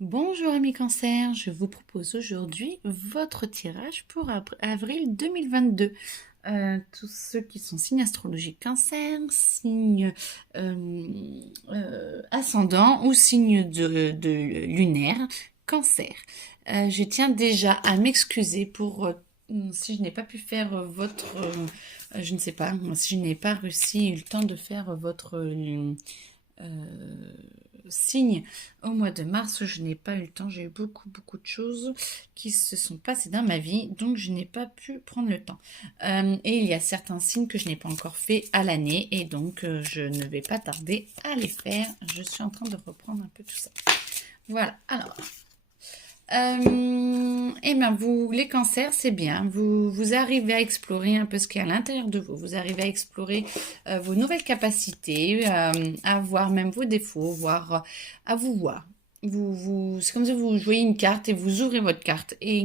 Bonjour amis cancer, je vous propose aujourd'hui votre tirage pour avril 2022. Tous ceux qui sont signes astrologiques cancer, signes ascendant ou signes de lunaire cancer. Je tiens déjà à m'excuser pour si je n'ai pas pu faire votre... je ne sais pas, si je n'ai pas réussi eu le temps de faire votre... signe au mois de mars, je n'ai pas eu le temps, j'ai eu beaucoup de choses qui se sont passées dans ma vie, donc je n'ai pas pu prendre le temps. Et il y a certains signes que je n'ai pas encore fait à l'année, et donc je ne vais pas tarder à les faire. Je suis en train de reprendre un peu tout ça. Voilà, alors... eh bien, vous, les cancers, c'est bien. Vous arrivez à explorer un peu ce qu'il y a à l'intérieur de vous. Vous arrivez à explorer vos nouvelles capacités, à voir même vos défauts, à vous voir. C'est comme si vous jouez une carte et vous ouvrez votre carte. Et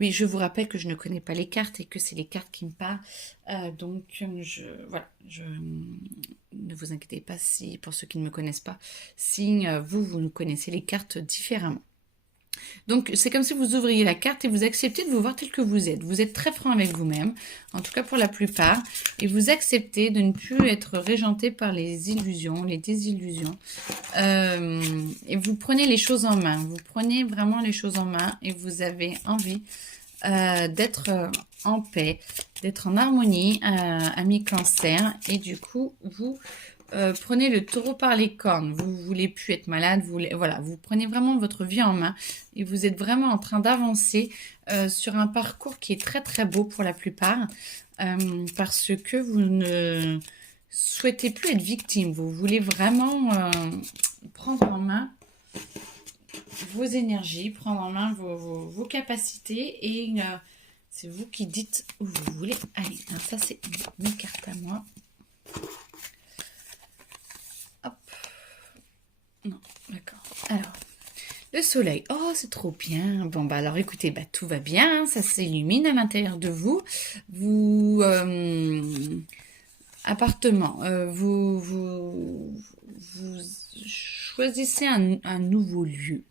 oui, je vous rappelle que je ne connais pas les cartes et que c'est les cartes qui me parlent. Voilà, ne vous inquiétez pas si, pour ceux qui ne me connaissent pas, si vous connaissez les cartes différemment. Donc, c'est comme si vous ouvriez la carte et vous acceptez de vous voir tel que vous êtes. Vous êtes très franc avec vous-même, en tout cas pour la plupart, et vous acceptez de ne plus être régenté par les illusions, les désillusions. Et vous prenez les choses en main. Vous prenez vraiment les choses en main et vous avez envie d'être en paix, d'être en harmonie, ami cancer. Et du coup, vous... prenez le taureau par les cornes. Vous voulez plus être malade. Voilà, vous prenez vraiment votre vie en main et vous êtes vraiment en train d'avancer sur un parcours qui est très beau pour la plupart parce que vous ne souhaitez plus être victime. Vous voulez vraiment prendre en main vos énergies, prendre en main vos capacités et c'est vous qui dites où vous voulez aller. Alors ça, c'est mes cartes à moi. Non, d'accord. Alors, le soleil. Oh, c'est trop bien. Bon, bah alors écoutez, bah tout va bien. Ça s'illumine à l'intérieur de vous. Vous, appartement, vous choisissez un nouveau lieu.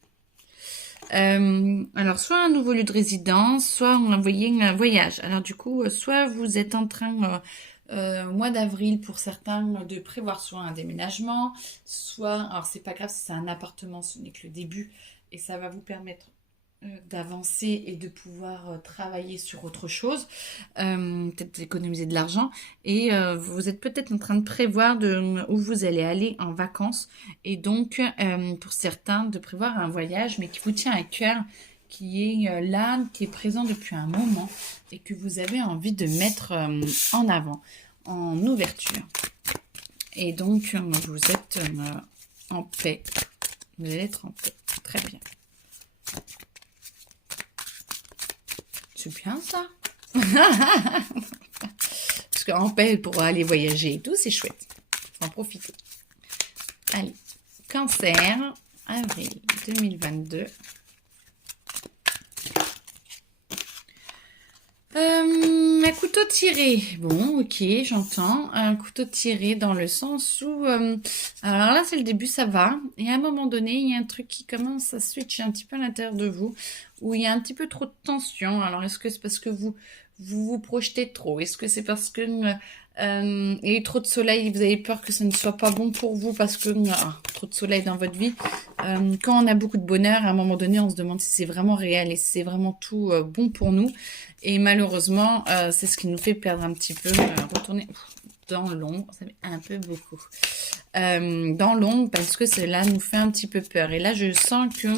Alors, soit un nouveau lieu de résidence, soit un voyage. Alors, du coup, soit vous êtes en train, mois d'avril pour certains, de prévoir soit un déménagement, soit, alors c'est pas grave si c'est un appartement, ce n'est que le début, et ça va vous permettre d'avancer et de pouvoir travailler sur autre chose, peut-être d'économiser de l'argent, et vous êtes peut-être en train de prévoir où vous allez aller en vacances, et donc pour certains de prévoir un voyage, mais qui vous tient à cœur, qui est là, qui est présent depuis un moment, et que vous avez envie de mettre en avant, en ouverture. Et donc vous êtes en paix, vous allez être en paix, très bien. C'est bien ça. Parce qu'en paix pour aller voyager et tout, c'est chouette. Faut en profiter. Allez, cancer, avril 2022. Un couteau tiré. Bon, ok, j'entends. Un couteau tiré dans le sens où... alors là, c'est le début, ça va. Et à un moment donné, il y a un truc qui commence à switcher un petit peu à l'intérieur de vous, où il y a un petit peu trop de tension. Alors, est-ce que c'est parce que vous projetez trop? Est-ce que c'est parce que il y a eu trop de soleil et vous avez peur que ça ne soit pas bon pour vous parce que trop de soleil dans votre vie? Quand on a beaucoup de bonheur, à un moment donné, on se demande si c'est vraiment réel et si c'est vraiment tout bon pour nous. Et malheureusement, c'est ce qui nous fait perdre un petit peu, retourner dans l'ombre, ça fait un peu beaucoup. Dans l'ombre parce que cela nous fait un petit peu peur. Et là, je sens que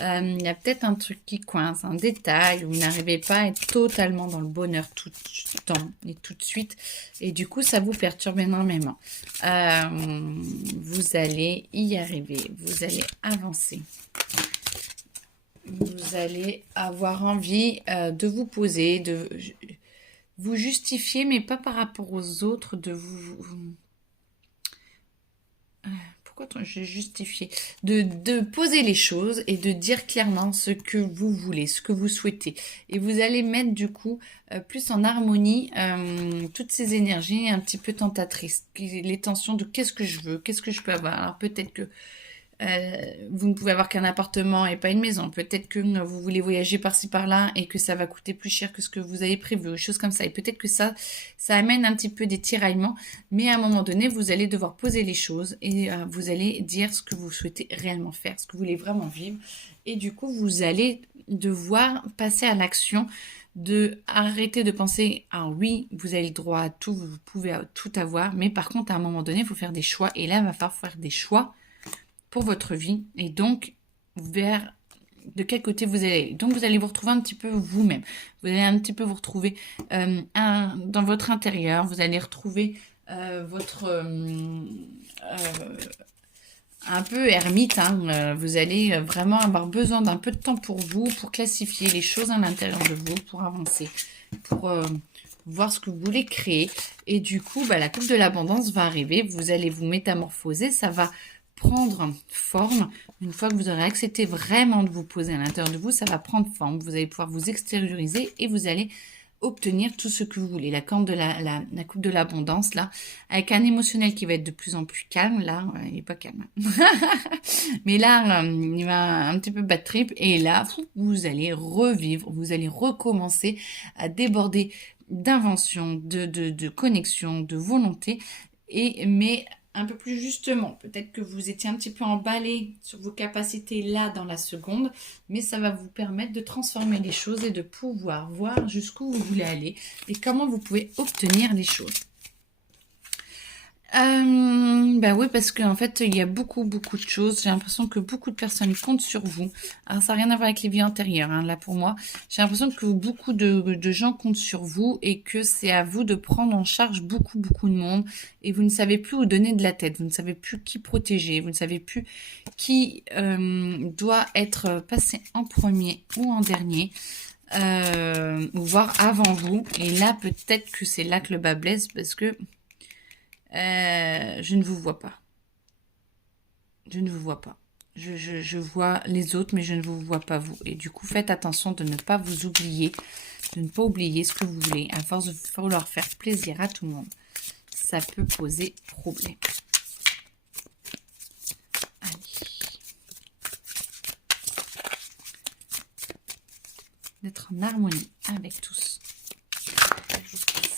il y a peut-être un truc qui coince, un détail où vous n'arrivez pas à être totalement dans le bonheur tout le temps et tout de suite. Et du coup, ça vous perturbe énormément. Vous allez y arriver, vous allez avancer. Vous allez avoir envie de vous poser, de vous justifier, mais pas par rapport aux autres, de pourquoi je justifier de poser les choses et de dire clairement ce que vous voulez, ce que vous souhaitez. Et vous allez mettre du coup plus en harmonie toutes ces énergies un petit peu tentatrices, les tensions de qu'est-ce que je veux, qu'est-ce que je peux avoir. Alors peut-être que Vous ne pouvez avoir qu'un appartement et pas une maison. Peut-être que vous voulez voyager par-ci par-là et que ça va coûter plus cher que ce que vous avez prévu, choses comme ça. Et peut-être que ça amène un petit peu des tiraillements, mais à un moment donné, vous allez devoir poser les choses et vous allez dire ce que vous souhaitez réellement faire, ce que vous voulez vraiment vivre. Et du coup, vous allez devoir passer à l'action, de arrêter de penser ah oui, vous avez le droit à tout, vous pouvez tout avoir, mais par contre à un moment donné il faut faire des choix et là il va falloir faire des choix pour votre vie et donc vers de quel côté vous allez. Donc vous allez vous retrouver un petit peu vous-même, vous allez un petit peu vous retrouver dans votre intérieur, vous allez retrouver votre un peu ermite, hein. Vous allez vraiment avoir besoin d'un peu de temps pour vous, pour classifier les choses à l'intérieur de vous, pour avancer, pour voir ce que vous voulez créer. Et du coup, la coupe de l'abondance va arriver, vous allez vous métamorphoser, ça va prendre forme. Une fois que vous aurez accepté vraiment de vous poser à l'intérieur de vous, ça va prendre forme. Vous allez pouvoir vous extérioriser et vous allez obtenir tout ce que vous voulez. La coupe de l'abondance, là, avec un émotionnel qui va être de plus en plus calme. Là, il n'est pas calme. Mais là, il va un petit peu battre trip. Et là, vous allez revivre, vous allez recommencer à déborder d'invention, de connexion, de volonté. Mais un peu plus justement, peut-être que vous étiez un petit peu emballé sur vos capacités là dans la seconde, mais ça va vous permettre de transformer les choses et de pouvoir voir jusqu'où vous voulez aller et comment vous pouvez obtenir les choses. Oui, parce qu'en fait, il y a beaucoup de choses. J'ai l'impression que beaucoup de personnes comptent sur vous. Alors, ça n'a rien à voir avec les vies antérieures, hein, là, pour moi. J'ai l'impression que beaucoup de gens comptent sur vous et que c'est à vous de prendre en charge beaucoup de monde et vous ne savez plus où donner de la tête. Vous ne savez plus qui protéger. Vous ne savez plus qui doit être passé en premier ou en dernier. Ou voire avant vous. Et là, peut-être que c'est là que le bas blesse parce que je ne vous vois pas. Je ne vous vois pas. Je vois les autres, mais je ne vous vois pas vous. Et du coup, faites attention de ne pas vous oublier, de ne pas oublier ce que vous voulez. À force de vouloir faire plaisir à tout le monde, ça peut poser problème. Allez. D'être en harmonie avec tous.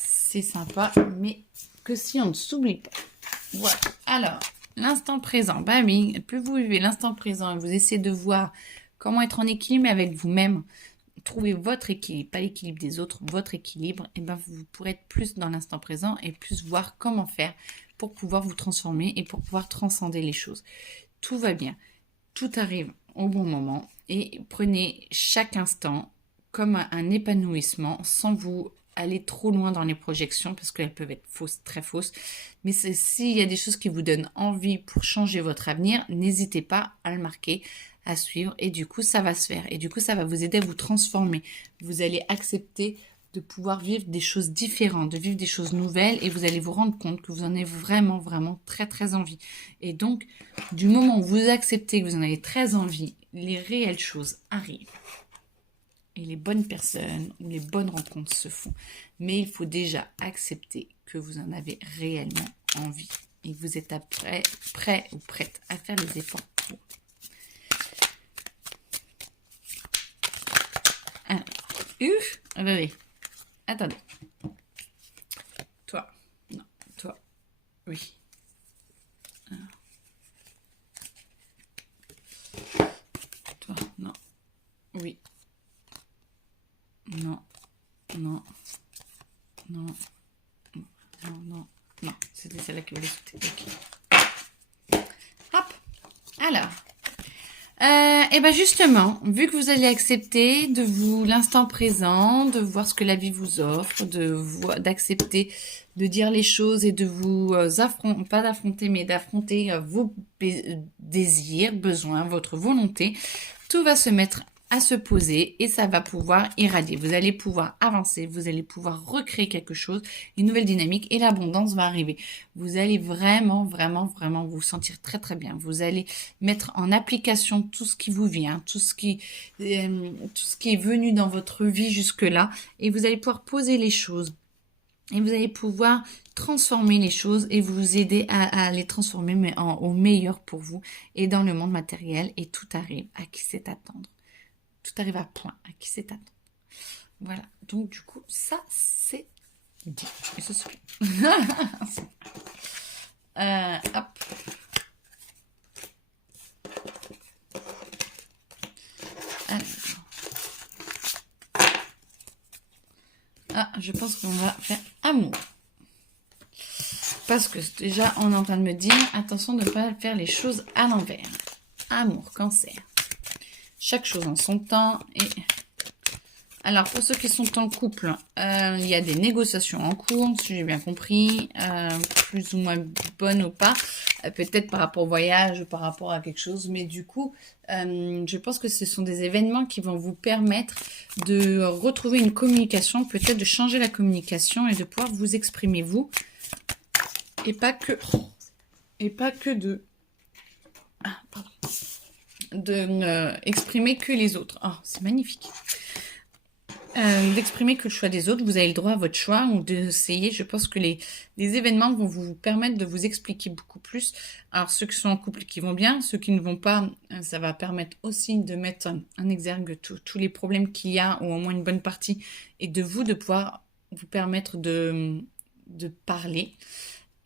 C'est sympa, mais que si on ne s'oublie pas. Voilà. Alors, l'instant présent. Oui, plus vous vivez l'instant présent et vous essayez de voir comment être en équilibre avec vous-même, trouver votre équilibre, pas l'équilibre des autres, votre équilibre, et vous pourrez être plus dans l'instant présent et plus voir comment faire pour pouvoir vous transformer et pour pouvoir transcender les choses. Tout va bien. Tout arrive au bon moment et prenez chaque instant comme un épanouissement sans vous aller trop loin dans les projections parce qu'elles peuvent être fausses, très fausses. Mais s'il y a des choses qui vous donnent envie pour changer votre avenir, n'hésitez pas à le marquer, à suivre et du coup ça va se faire. Et du coup ça va vous aider à vous transformer. Vous allez accepter de pouvoir vivre des choses différentes, de vivre des choses nouvelles et vous allez vous rendre compte que vous en avez vraiment très envie. Et donc, du moment où vous acceptez que vous en avez très envie, les réelles choses arrivent. Et les bonnes personnes ou les bonnes rencontres se font. Mais il faut déjà accepter que vous en avez réellement envie et que vous êtes prêt ou prête à faire les efforts pour. Alors, oui. Attendez. Toi. Non. Toi. Oui. Alors. Toi. Non. Oui. Non. Non. Non. Non. C'était celle-là qui voulait sauter. Ok. Hop. Alors. Et justement, vu que vous allez accepter de vous l'instant présent, de voir ce que la vie vous offre, d'accepter de dire les choses et de vous pas d'affronter, mais d'affronter vos désirs, besoins, votre volonté, tout va se mettre à se poser et ça va pouvoir irradier. Vous allez pouvoir avancer, vous allez pouvoir recréer quelque chose, une nouvelle dynamique et l'abondance va arriver. Vous allez vraiment vous sentir très bien. Vous allez mettre en application tout ce qui vous vient, tout ce qui est venu dans votre vie jusque-là et vous allez pouvoir poser les choses Et vous allez pouvoir transformer les choses et vous aider à les transformer mais au meilleur pour vous et dans le monde matériel. Et tout arrive à qui sait attendre. Tout arrive à point à qui sait attendre. Voilà. Donc du coup, ça c'est dit. Et ce serait... hop. Alors. Ah, je pense qu'on va faire amour. Parce que déjà, on est en train de me dire, attention de ne pas faire les choses à l'envers. Amour, cancer. Chaque chose en son temps. Et alors, pour ceux qui sont en couple, il y a des négociations en cours, si j'ai bien compris, plus ou moins bonnes ou pas, peut-être par rapport au voyage ou par rapport à quelque chose, mais du coup, je pense que ce sont des événements qui vont vous permettre de retrouver une communication, peut-être de changer la communication et de pouvoir vous exprimer vous, et pas que de... Ah, pardon. De exprimer que les autres. Oh, c'est magnifique. D'exprimer que le choix des autres, vous avez le droit à votre choix ou d'essayer. Je pense que les événements vont vous permettre de vous expliquer beaucoup plus. Alors ceux qui sont en couple qui vont bien, ceux qui ne vont pas, ça va permettre aussi de mettre en exergue tous les problèmes qu'il y a, ou au moins une bonne partie, et de pouvoir vous permettre de parler.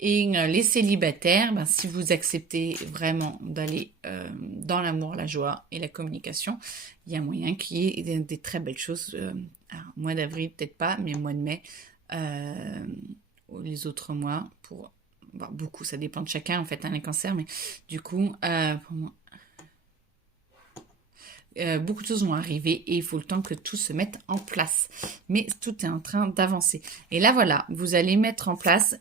Et les célibataires, si vous acceptez vraiment d'aller dans l'amour, la joie et la communication, il y a moyen qu'il y ait des très belles choses. Alors, mois d'avril, peut-être pas, mais mois de mai, les autres mois, pour beaucoup, ça dépend de chacun en fait, les cancers, mais du coup, pour moi, beaucoup de choses vont arriver et il faut le temps que tout se mette en place. Mais tout est en train d'avancer. Et là, voilà, vous allez mettre en place,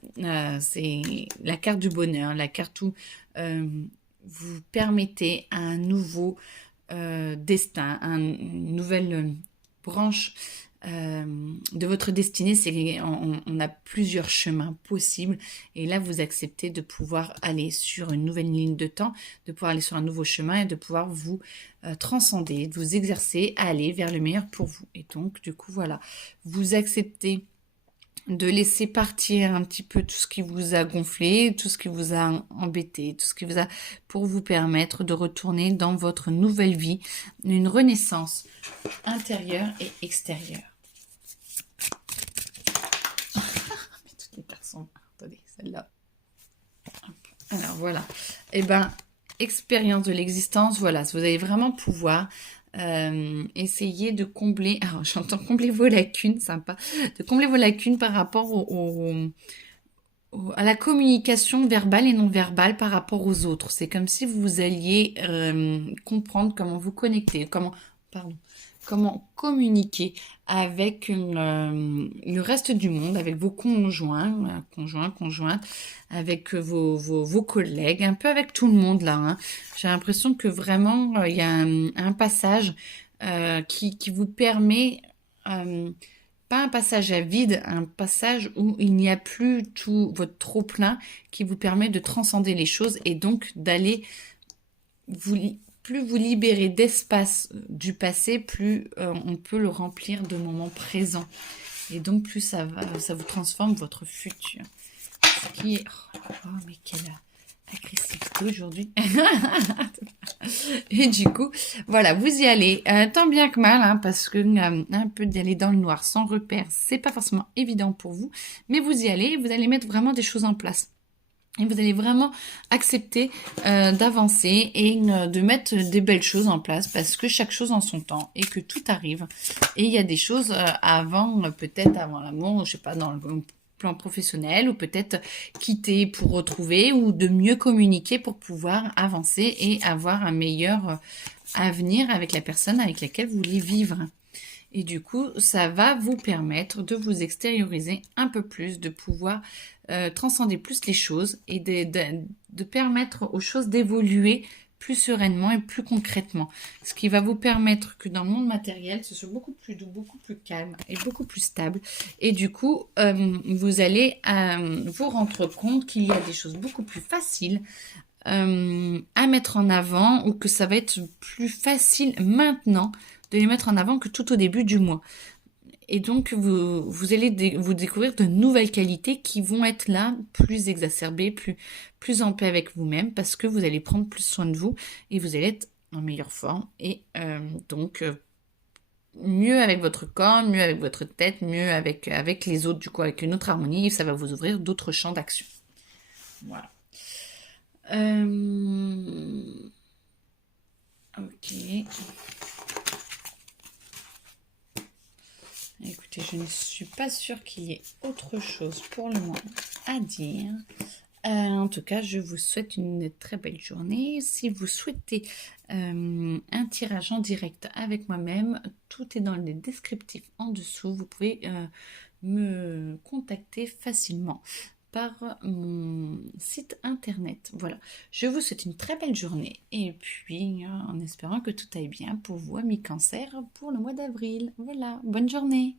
c'est la carte du bonheur, la carte où vous permettez un nouveau destin, une nouvelle branche de votre destinée. On a plusieurs chemins possibles et là vous acceptez de pouvoir aller sur une nouvelle ligne de temps, de pouvoir aller sur un nouveau chemin et de pouvoir vous transcender, de vous exercer à aller vers le meilleur pour vous. Et donc du coup voilà, vous acceptez de laisser partir un petit peu tout ce qui vous a gonflé, tout ce qui vous a embêté, tout ce qui vous a, pour vous permettre de retourner dans votre nouvelle vie, une renaissance intérieure et extérieure. Mais toutes les personnes, attendez, celle-là. Alors voilà, et expérience de l'existence, voilà, vous allez vraiment pouvoir essayer de combler, alors j'entends combler vos lacunes, sympa, de combler vos lacunes par rapport à la communication verbale et non verbale par rapport aux autres. C'est comme si vous alliez comprendre comment vous connecter, comment communiquer avec le reste du monde, avec vos conjoints, conjointes, avec vos collègues, un peu avec tout le monde là. Hein. J'ai l'impression que vraiment il y a un passage qui vous permet, pas un passage à vide, un passage où il n'y a plus tout votre trop-plein qui vous permet de transcender les choses et donc d'aller plus vous libérez d'espace du passé, plus on peut le remplir de moments présents. Et donc, plus ça vous transforme votre futur. Ce qui est... Oh, mais quelle agressivité aujourd'hui. Et du coup, voilà, vous y allez. Tant bien que mal, hein, parce que un peu d'y aller dans le noir sans repère, c'est pas forcément évident pour vous. Mais vous y allez, vous allez mettre vraiment des choses en place. Et vous allez vraiment accepter d'avancer et de mettre des belles choses en place parce que chaque chose en son temps et que tout arrive. Et il y a des choses peut-être avant l'amour, je sais pas, dans le plan professionnel ou peut-être quitter pour retrouver ou de mieux communiquer pour pouvoir avancer et avoir un meilleur avenir avec la personne avec laquelle vous voulez vivre. Et du coup, ça va vous permettre de vous extérioriser un peu plus, de pouvoir transcender plus les choses et de permettre aux choses d'évoluer plus sereinement et plus concrètement. Ce qui va vous permettre que dans le monde matériel, ce soit beaucoup plus doux, beaucoup plus calme et beaucoup plus stable. Et du coup, vous allez vous rendre compte qu'il y a des choses beaucoup plus faciles à mettre en avant ou que ça va être plus facile maintenant de les mettre en avant que tout au début du mois. Et donc, vous allez vous découvrir de nouvelles qualités qui vont être là, plus exacerbées, plus en paix avec vous-même, parce que vous allez prendre plus soin de vous et vous allez être en meilleure forme. Et donc, mieux avec votre corps, mieux avec votre tête, mieux avec les autres, du coup, avec une autre harmonie. Et ça va vous ouvrir d'autres champs d'action. Voilà. Ok. Écoutez, je ne suis pas sûre qu'il y ait autre chose pour le moment à dire. En tout cas, je vous souhaite une très belle journée. Si vous souhaitez un tirage en direct avec moi-même, tout est dans les descriptifs en dessous. Vous pouvez me contacter facilement par mon site internet. Voilà, je vous souhaite une très belle journée et puis en espérant que tout aille bien pour vous, amis Cancer, pour le mois d'avril. Voilà, bonne journée.